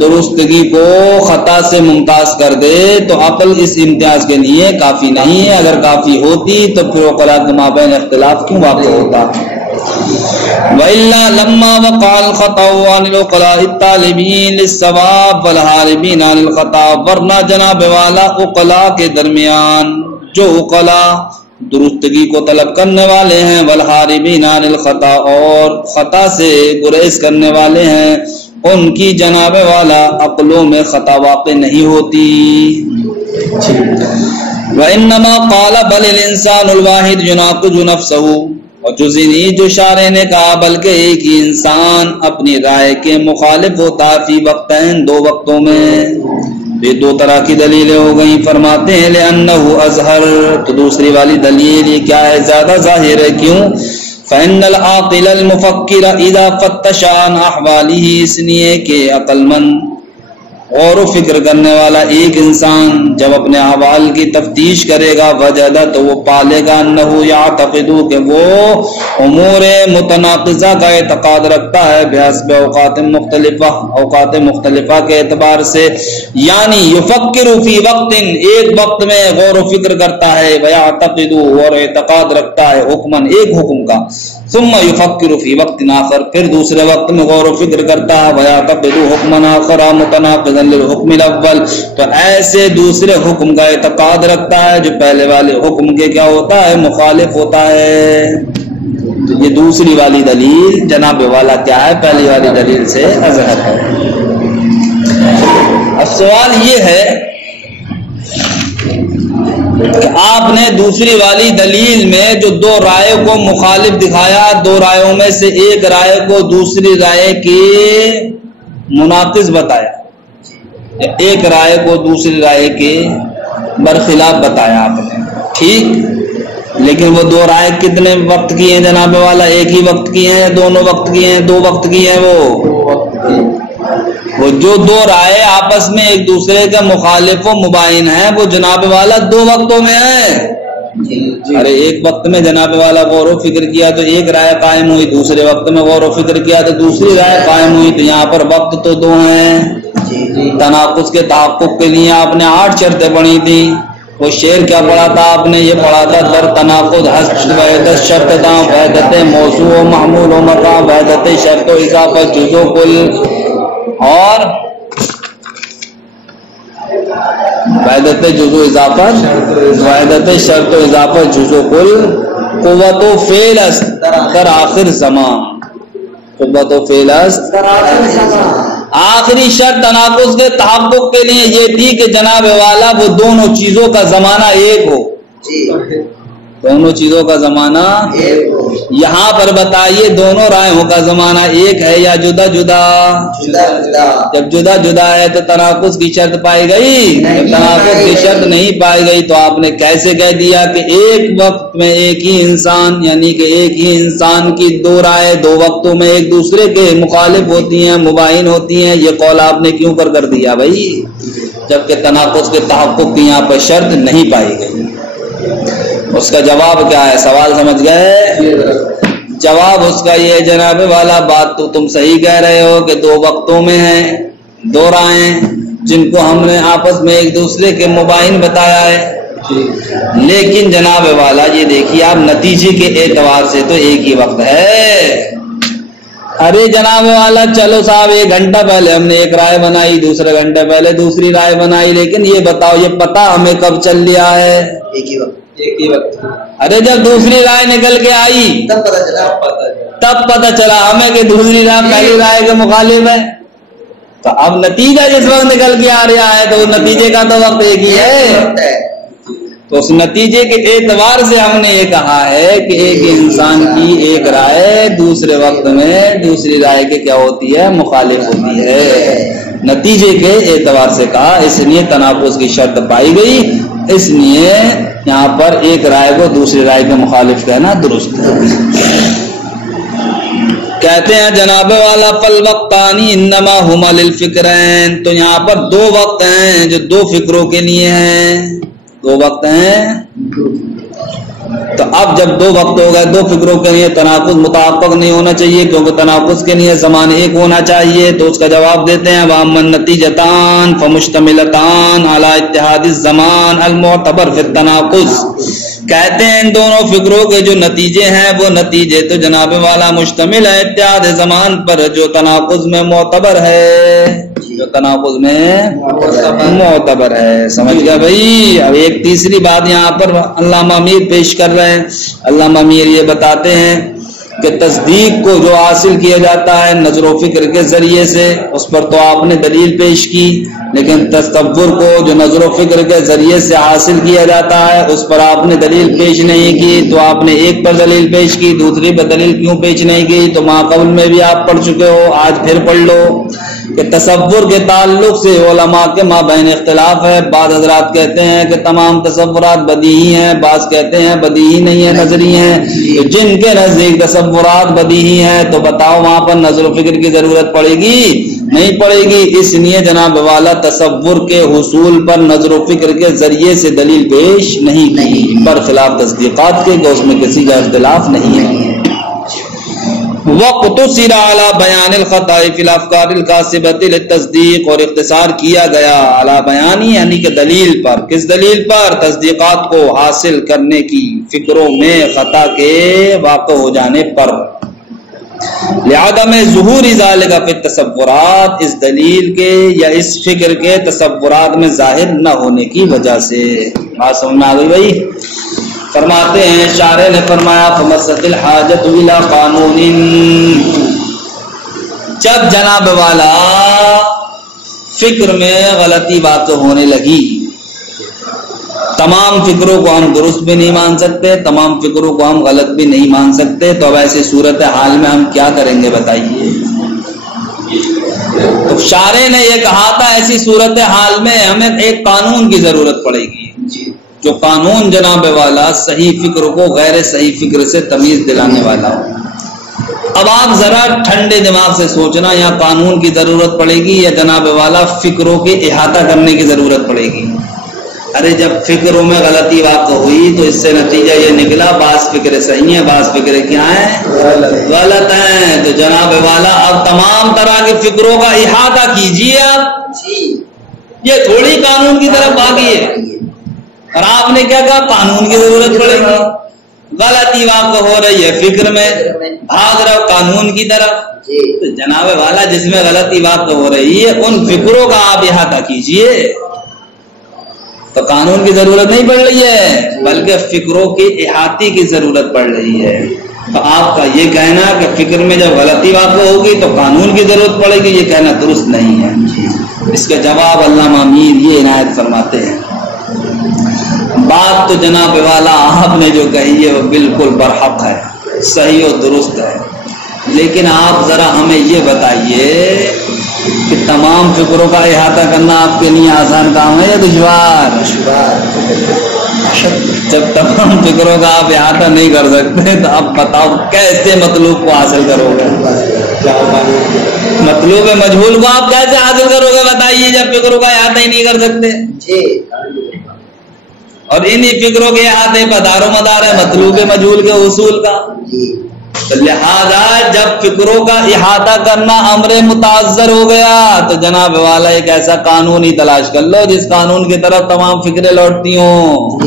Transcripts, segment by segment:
درستگی کو خطا سے ممتاز کر دے تو عقل اس امتیاز کے لیے کافی نہیں ہے. اگر کافی ہوتی تو پھر عقلاء کے مابین اختلاف کیوں واقع ہوتا؟ وَإِلَّا لَمَّا وَقَعَ الْخَطَأُ عَنِ الْعُقَلَاءِ الطَّالِبِينَ لِلصَّوَابِ وَالْحَارِبِينَ عَنِ الْخَطَأِ، ورنہ جناب والا عقلاء کے درمیان جو عقلاء درستگی کو طلب کرنے والے ہیں، والحاربین عن الخطا، اور خطا سے گریز کرنے والے ہیں، ان کی جناب والا عقلوں میں خطا واقع نہیں ہوتی. وَإِنَّمَا قَالَ بَلِ الْإِنسَانُ الْوَاحِدُ يُنَاقِضُ نَفْسَهُ، اور جزنی جو شارع نے کہا بلکہ ایک ہی انسان اپنی رائے کے مخالف ہوتا فی وقتین، دو وقتوں میں. یہ دو طرح کی دلیلیں ہو گئیں. فرماتے ہیں لأنه اظہر، تو دوسری والی دلیل یہ کیا ہے؟ زیادہ ظاہر ہے. کیوں؟ فإن العاقل المفکر اذا فتش عن احوالہ، اس لیے کہ عقل مند غور و فکر کرنے والا ایک انسان جب اپنے احوال کی تفتیش کرے گا، وجدہ، تو وہ پالے گا انہو یعتقد، کہ وہ امور متناقضہ کا اعتقاد رکھتا ہے بحسب اوقات مختلفہ کے اعتبار سے. یعنی یفکر فی وقت، ایک وقت میں غور و فکر کرتا ہے، ویعتقد، اور اعتقاد رکھتا ہے حکمن، ایک حکم کا. ثم یفکر فی وقت آخر، پھر دوسرے وقت میں غور و فکر کرتا ہے، ویعتقد حکمن آخر متناقضا للحکم الاول، تو ایسے دوسرے حکم کا اعتقاد رکھتا ہے جو پہلے والے حکم کے کیا ہوتا ہے؟ مخالف ہوتا ہے. تو یہ دوسری والی دلیل جناب والا کیا ہے؟ پہلی والی دلیل سے اظہر ہے. اب سوال یہ ہے کہ آپ نے دوسری والی دلیل میں جو دو رائے کو مخالف دکھایا، دو رائےوں میں سے ایک رائے کو دوسری رائے کے مناقض بتایا، ایک رائے کو دوسری رائے کے برخلاف بتایا آپ نے، ٹھیک. لیکن وہ دو رائے کتنے وقت کی ہیں جناب والا؟ ایک ہی وقت کی ہیں، دونوں وقت کی ہیں، دو وقت کی ہیں. وہ جو دو رائے آپس میں ایک دوسرے کے مخالف و مباین ہیں، وہ جناب والا دو وقتوں میں ہیں. ارے ایک وقت میں جناب والا غور و فکر کیا تو ایک رائے قائم ہوئی، دوسرے وقت میں غور و فکر کیا تو دوسری رائے قائم ہوئی. تو یہاں پر وقت تو دو ہیں. تناقض کے تحقق کے لیے آپ نے 8 شرطیں پڑھی تھی. وہ شعر کیا پڑھا تھا آپ نے؟ یہ پڑھا تھا در تناقض وحدت شرط داں، وحدت موضوع و محمول و مقام، وحدت شرط و اضافت جز و کل، اور وحدت جز و اضافت، وحدت شرط و اضافت جز و کل، قوت و فعل است در آخر زمان، قوت و فعل است. آخری شرط تناقض کے تحقق کے لیے یہ تھی کہ جناب والا وہ دونوں چیزوں کا زمانہ ایک ہو. دونوں چیزوں کا زمانہ یہاں پر بتائیے دونوں رائےوں کا زمانہ ایک ہے یا جدا جدا؟ جب جدا جدا ہے تو تناقض کی شرط پائی گئی. جب تناقض کی شرط نہیں پائی گئی تو آپ نے کیسے کہہ دیا کہ ایک وقت میں ایک ہی انسان، یعنی کہ ایک ہی انسان کی دو رائے دو وقتوں میں ایک دوسرے کے مخالف ہوتی ہیں، مباین ہوتی ہیں؟ یہ قول آپ نے کیوں کر دیا بھائی؟ جبکہ تناقض کے تحقق کی یہاں پر شرط نہیں پائی گئی. اس کا جواب کیا ہے؟ سوال سمجھ گئے؟ جواب اس کا یہ جناب والا بات تو تم صحیح کہہ رہے ہو کہ دو وقتوں میں ہیں، دو رائیں جن کو ہم نے آپس میں ایک دوسرے کے مباین بتایا ہے. لیکن جناب والا یہ دیکھیے آپ، نتیجے کے اعتبار سے تو ایک ہی وقت ہے. ارے جناب والا چلو صاحب، 1 گھنٹہ پہلے ہم نے ایک رائے بنائی، دوسرے گھنٹے پہلے دوسری رائے بنائی، لیکن یہ بتاؤ یہ پتہ ہمیں کب چل لیا ہے؟ ایک ہی وقت. ارے جب دوسری رائے نکل کے آئی تب پتہ چلا ہمیں کہ دوسری رائے پہلی رائے کے مخالف ہے. تو اب نتیجہ جس وقت نکل کے آ رہا ہے تو اس نتیجے کا تو وقت ایک ہی ہے. تو اس نتیجے کے اعتبار سے ہم نے یہ کہا ہے کہ ایک انسان کی ایک رائے دوسرے وقت میں دوسری رائے کے کیا ہوتی ہے؟ مخالف ہوتی ہے. نتیجے کے اعتبار سے کہا، اس لیے تناقض کی شرط پائی گئی، اس لیے یہاں پر ایک رائے کو دوسری رائے کے مخالف کہنا درست ہے. کہتے ہیں جناب والا فالوقتانی انما ہما للفکرین، تو یہاں پر دو وقت ہیں جو دو فکروں کے لیے ہیں. دو وقت ہیں تو اب جب دو وقت ہو گئے، دو فکروں کے لیے تناقض متعاقب نہیں ہونا چاہیے، کیونکہ تناقض کے لیے زمان ایک ہونا چاہیے، تو اس کا جواب دیتے ہیں وَأَمَّا النَّتِيجَتَانِ فَمُشْتَمِلَتَانِ عَلَى اتِّحَادِ الزَّمَانِ الْمُعْتَبَرِ فِي التَّنَاقُضِ۔ کہتے ہیں ان دونوں فکروں کے جو نتیجے ہیں وہ نتیجے تو جناب والا مشتمل ہے اتحاد زمان پر، جو تناقض میں معتبر ہے، جو تناقض میں معتبر ہے۔ سمجھ گیا بھائی؟ اب ایک تیسری بات یہاں پر علامہ امیر پیش کر رہے ہیں۔ علامہ امیر یہ بتاتے ہیں کہ تصدیق کو جو حاصل کیا جاتا ہے نظر و فکر کے ذریعے سے، اس پر تو آپ نے دلیل پیش کی، لیکن تصور کو جو نظر و فکر کے ذریعے سے حاصل کیا جاتا ہے اس پر آپ نے دلیل پیش نہیں کی۔ تو آپ نے ایک پر دلیل پیش کی، دوسری پر دلیل کیوں پیش نہیں کی؟ تو ماقبل میں بھی آپ پڑھ چکے ہو، آج پھر پڑھ لو کہ تصور کے تعلق سے علماء کے مابین اختلاف ہے۔ بعض حضرات کہتے ہیں کہ تمام تصورات بدیہی ہیں، بعض کہتے ہیں بدیہی نہیں ہے، نظری ہیں۔ تو جن کے نزدیک تصورات بدیہی ہیں تو بتاؤ وہاں پر نظر و فکر کی ضرورت پڑے گی؟ نہیں پڑے گی۔ اس لیے جناب والا تصور کے حصول پر نظر و فکر کے ذریعے سے دلیل پیش نہیں کی، برخلاف تصدیقات کے کہ اس میں کسی کا اختلاف نہیں ہے۔ وَاقْتُصِرَ عَلَى بَيَانِ الْخَطَأِ فِي الْأَفْكَارِ الْكَاذِبَةِ لِلتَّصْدِيقِ، اور اختصار کیا گیا علی بیانی یعنی کہ دلیل پر۔ کس دلیل پر؟ تصدیقات کو حاصل کرنے کی فکروں میں خطا کے واقع ہو جانے پر، لعدم ظہور ذالک فی التصورات، اس دلیل کے یا اس فکر کے تصورات میں ظاہر نہ ہونے کی وجہ سے۔ بات سمجھ میں آ گئی بھائی؟ فرماتے ہیں شارح نے فرمایا فمست الحاجت الى قانون، جب جناب والا فکر میں غلطی باتیں ہونے لگی، تمام فکروں کو ہم درست بھی نہیں مان سکتے، تمام فکروں کو ہم غلط بھی نہیں مان سکتے، تو اب ایسی صورتحال میں ہم کیا کریں گے بتائیے؟ تو شارح نے یہ کہا تھا ایسی صورتحال میں ہمیں ایک قانون کی ضرورت پڑے گی، جو قانون جناب والا صحیح فکر کو غیر صحیح فکر سے تمیز دلانے والا ہو۔ اب آپ ذرا ٹھنڈے دماغ سے سوچنا، یہاں قانون کی ضرورت پڑے گی یا جناب والا فکروں کے احاطہ کرنے کی ضرورت پڑے گی؟ ارے جب فکروں میں غلطی واقع ہوئی تو اس سے نتیجہ یہ نکلا بعض فکریں صحیح ہیں، بعض فکریں کیا ہیں؟ غلط ہیں۔ تو جناب والا اب تمام طرح کی فکروں کا احاطہ کیجیے آپ، یہ تھوڑی قانون کی طرف باقی ہے۔ اور آپ نے کیا کہا؟ قانون کی ضرورت پڑے گی۔ غلطی واقع ہو رہی ہے فکر میں، بھاگ رہا قانون کی طرف، تو جناب والا جس میں غلطی واقع ہو رہی ہے ان فکروں کا آپ احاطہ کیجئے، تو قانون کی ضرورت نہیں پڑ رہی ہے بلکہ فکروں کے احاطے کی ضرورت پڑ رہی ہے۔ تو آپ کا یہ کہنا کہ فکر میں جب غلطی واقع ہوگی تو قانون کی ضرورت پڑے گی، یہ کہنا درست نہیں ہے۔ اس کا جواب علامہ امیر یہ عنایت فرماتے ہیں، بات تو جناب والا آپ نے جو کہی ہے وہ بالکل برحق ہے، صحیح و درست ہے، لیکن آپ ذرا ہمیں یہ بتائیے کہ تمام فکروں کا احاطہ کرنا آپ کے لیے آسان کام ہے یا دشوار؟ جب تمام فکروں کا آپ احاطہ نہیں کر سکتے تو آپ بتاؤ کیسے مطلوب کو حاصل کرو گے؟ مطلوب مجہول کو آپ کیسے حاصل کرو گے بتائیے جب فکروں کا احاطہ ہی نہیں کر سکتے؟ اور انہی فکروں کے احاطے پر دار و مدار ہے مطلوب مجہول کے حصول کا۔ لہذا جب فکروں کا احاطہ کرنا امر متعذر ہو گیا تو جناب والا ایک ایسا قانون ہی تلاش کر لو جس قانون کی طرف تمام فکریں لوٹتی ہوں۔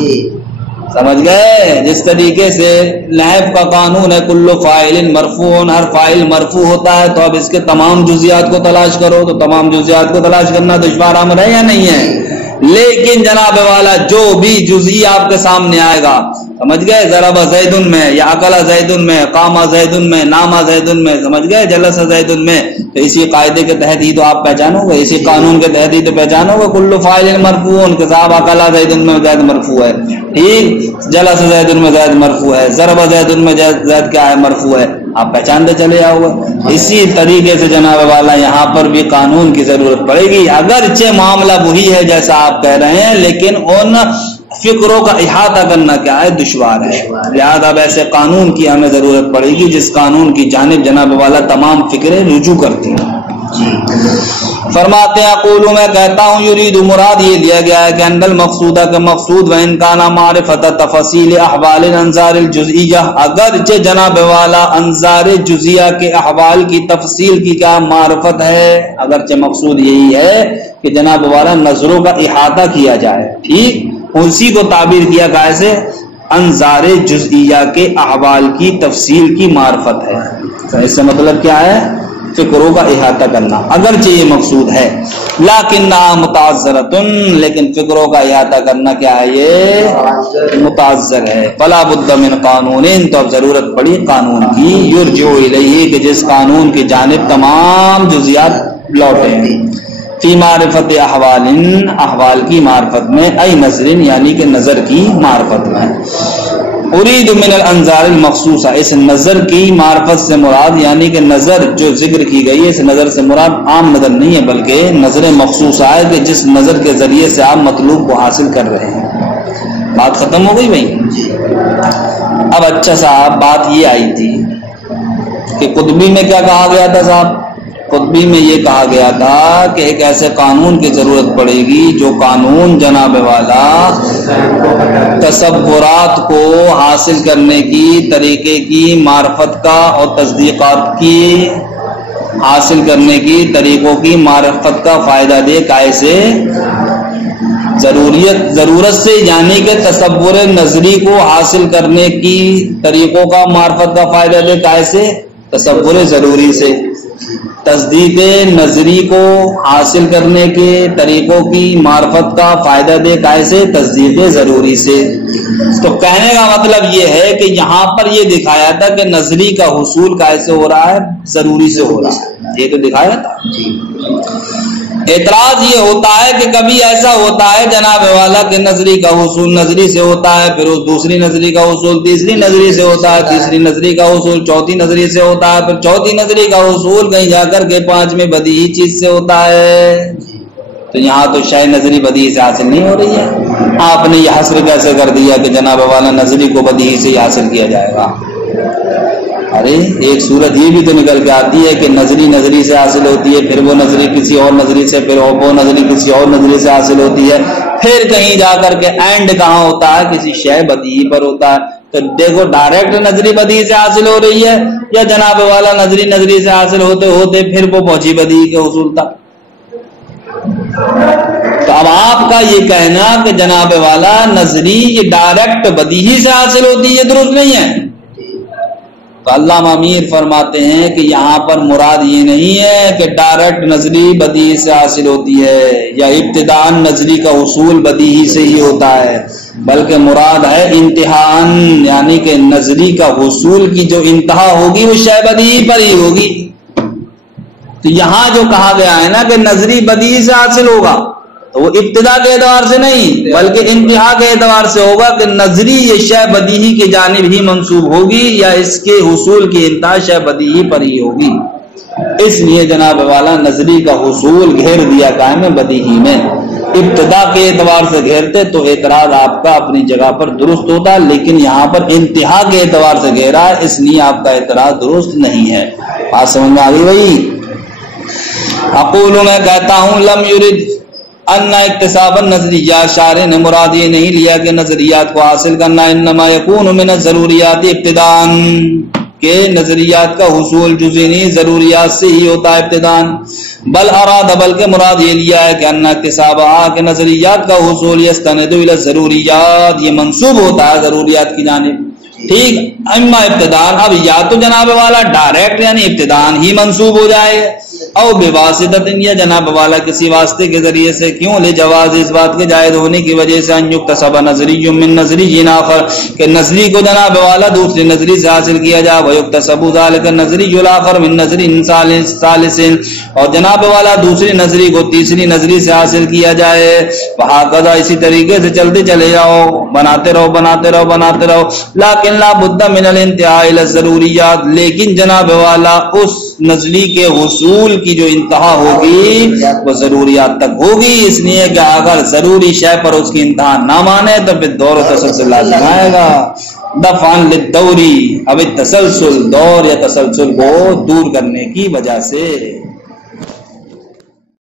سمجھ گئے؟ جس طریقے سے نحو کا قانون ہے کل فاعل مرفوع، ہر فاعل مرفوع ہوتا ہے، تو اب اس کے تمام جزیات کو تلاش کرو، تو تمام جزیات کو تلاش کرنا دشوار امر ہے یا نہیں ہے؟ لیکن جناب والا جو بھی جزئی آپ کے سامنے آئے گا، سمجھ گئے، ضرب زید میں یا اکل زید میں، قام زید میں، نام زید میں، سمجھ گئے، جلس زید میں، تو اسی قاعدے کے تحت ہی تو آپ پہچانو گے، اسی قانون کے تحت ہی تو پہچانو گے کل فاعل مرفوع کہ صاحب اکل زید میں زید مرفوع ہے، ٹھیک، جلس زید میں زید مرفوع ہے، ضرب زید میں زید کیا ہے؟ مرفوع ہے، آپ پہچانتے چلے جاؤ گے۔ اسی طریقے سے جناب والا یہاں پر بھی قانون کی ضرورت پڑے گی، اگرچہ معاملہ وہی ہے جیسا آپ کہہ رہے ہیں لیکن ان فکروں کا احاطہ کرنا کیا ہے؟ دشوار ہے۔ لہذا اب ایسے قانون کی ہمیں ضرورت پڑے گی جس قانون کی جانب جناب والا تمام فکریں رجوع کرتی ہیں۔ فرماتے ہیں اقول میں کہتا ہوں یرید مراد یہ لیا گیا ہے کہ ان المقصودہ کا مقصود وان کان معرفت تفاصیل احوال الانظار الجزئیہ، اگرچہ جناب والا انظار جزئیہ کے احوال کی تفصیل کی کیا معرفت ہے، اگرچہ مقصود یہی ہے کہ جناب والا نظروں کا احاطہ کیا جائے، ٹھیک، اسی کو تعبیر کیا کیسے، انظار جزئیہ کے احوال کی تفصیل کی معرفت ہے۔ تو اس سے مطلب کیا ہے، فکروں کا احاطہ کرنا، اگرچہ یہ مقصود ہے، لیکنہا متعذرۃ، لیکن فکروں کا احاطہ کرنا کیا ہے، یہ متعذر ہے۔ فلا بد من قانون، تو اب ضرورت پڑی قانون کی، یرجع الیہ، کہ جس قانون کی جانب تمام جزیات لوٹیں، فی معرفت احوال، احوال کی معرفت میں، ای نظر، یعنی کہ نظر کی معرفت میں۔ ارید من الانظار المخصوصہ، اس نظر کی معرفت سے مراد، یعنی کہ نظر جو ذکر کی گئی ہے، اس نظر سے مراد عام نظر نہیں ہے بلکہ نظر مخصوصہ ہے، کہ جس نظر کے ذریعے سے آپ مطلوب کو حاصل کر رہے ہیں۔ بات ختم ہو گئی بھائی؟ اب اچھا صاحب بات یہ آئی تھی کہ قطبی میں کیا کہا گیا تھا صاحب، قطبی میں یہ کہا گیا تھا کہ ایک ایسے قانون کی ضرورت پڑے گی جو قانون جناب والا تصورات کو حاصل کرنے کی طریقے کی معرفت کا اور تصدیقات کی حاصل کرنے کی طریقوں کی معرفت کا فائدہ دے، کیسے، ضرورت سے، یعنی کہ تصور نظری کو حاصل کرنے کی طریقوں کا معرفت کا فائدہ دے، کیسے، تصور ضروری سے، تصدیق نظری کو حاصل کرنے کے طریقوں کی معرفت کا فائدہ دے، کیسے، تصدیق ضروری سے۔ تو کہنے کا مطلب یہ ہے کہ یہاں پر یہ دکھایا تھا کہ نظری کا حصول کیسے ہو رہا ہے، ضروری سے ہو رہا ہے، یہ تو دکھایا تھا۔ اعتراض یہ ہوتا ہے کہ کبھی ایسا ہوتا ہے جناب والا کہ نظری کا حصول نظری سے ہوتا ہے، پھر اس دوسری نظری کا حصول تیسری نظری سے ہوتا ہے، تیسری نظری کا حصول چوتھی نظری سے ہوتا ہے، پھر چوتھی نظری کا حصول کہیں جا کر کے پانچویں بدیہی چیز سے ہوتا ہے۔ تو یہاں تو شے نظری بدیہی سے حاصل نہیں ہو رہی ہے، آپ نے یہ حصر کیسے کر دیا کہ جناب والا نظری کو بدیہی سے ہی حاصل کیا جائے گا؟ ارے ایک صورت یہ بھی تو نکل کے آتی ہے کہ نظری سے حاصل ہوتی ہے، پھر وہ نظری کسی اور نظری سے، پھر وہ نظری کسی اور نظری سے حاصل ہوتی ہے، پھر کہیں جا کر کے اینڈ کہاں ہوتا ہے، کسی شے بدیہی پر ہوتا ہے۔ تو دیکھو ڈائریکٹ نظری بدیہی سے حاصل ہو رہی ہے یا جناب والا نظری سے حاصل ہوتے ہوتے پھر وہ پہنچی بدیہی کے حصول تک۔ تو اب آپ کا یہ کہنا کہ جناب والا نظری یہ ڈائریکٹ بدیہی سے حاصل ہوتی ہے، یہ درست نہیں ہے۔ تو علامہ امیر فرماتے ہیں کہ یہاں پر مراد یہ نہیں ہے کہ ڈائریکٹ نظری بدیہی سے حاصل ہوتی ہے یا ابتداءً نظری کا حصول بدیہی سے ہی ہوتا ہے، بلکہ مراد ہے انتہاءً، یعنی کہ نظری کا حصول کی جو انتہا ہوگی وہ شے بدیہی پر ہی ہوگی۔ تو یہاں جو کہا گیا ہے نا کہ نظری بدیہی سے حاصل ہوگا، تو وہ ابتدا کے اعتبار سے نہیں بلکہ انتہا کے اعتبار سے ہوگا کہ نظری یہ شے بدیہی کی جانب ہی منسوب ہوگی یا اس کے حصول کی انتہا شے بدیہی پر ہی ہوگی۔ اس لیے جناب والا نظری کا حصول گھیر دیا قائم بدیہی میں، ابتدا کے اعتبار سے گھیرتے تو اعتراض آپ کا اپنی جگہ پر درست ہوتا، لیکن یہاں پر انتہا کے اعتبار سے گھیرا ہے، اس لیے آپ کا اعتراض درست نہیں ہے۔ بات سمجھ میں آ گئی بھائی؟ اقول میں کہتا ہوں لم یرد ان اکتساب النظریات، شارح نے مراد یہ نہیں لیا کہ نظریات کو حاصل کرنا، انما یکون من الضروریات ابتداءً، کہ نظریات کا حصول جزئی نہیں ضروریات سے ہی ہوتا ہے ابتداءً، بل اراد، بلکہ مراد یہ لیا ہے کہ ان اکتساب، کہ نظریات کا حصول یستند الی الضروریات، یہ منسوب ہوتا ہے ضروریات کی جانب، ٹھیک، اما ابتداءً، اب یا تو جناب والا ڈائریکٹ یعنی ابتداءً ہی منسوب ہو جائے، او بواسطۃ، یا جناب والا کسی واسطے کے ذریعے سے، کیوں، لجواز، اس بات کے جائز ہونے کی وجہ سے، ان یکتسب نظری من نظری آخر، کہ نظری کو جناب والا دوسری نظری سے حاصل کیا جائے، ویکتسب ذلک النظری الاخر من نظری ثالث، اور جناب والا دوسری نظری کو تیسری نظری سے حاصل کیا جائے، وہکذا، اسی طریقے سے چلتے چلے جاؤ، بناتے رہو بناتے رہو بناتے رہو، لیکن لا بد من الانتہاء الی الضروریات، لیکن جناب والا اس نظری کے حصول کی جو انتہا ہوگی وہ ضروریات تک ہوگی، اس لیے کہ اگر ضروری شے پر اس کی انتہا نہ مانے تو پھر دور و تسلسل لازم آئے گا، دفعاً للدوری، اب تسلسل، دور یا تسلسل کو دور کرنے کی وجہ سے۔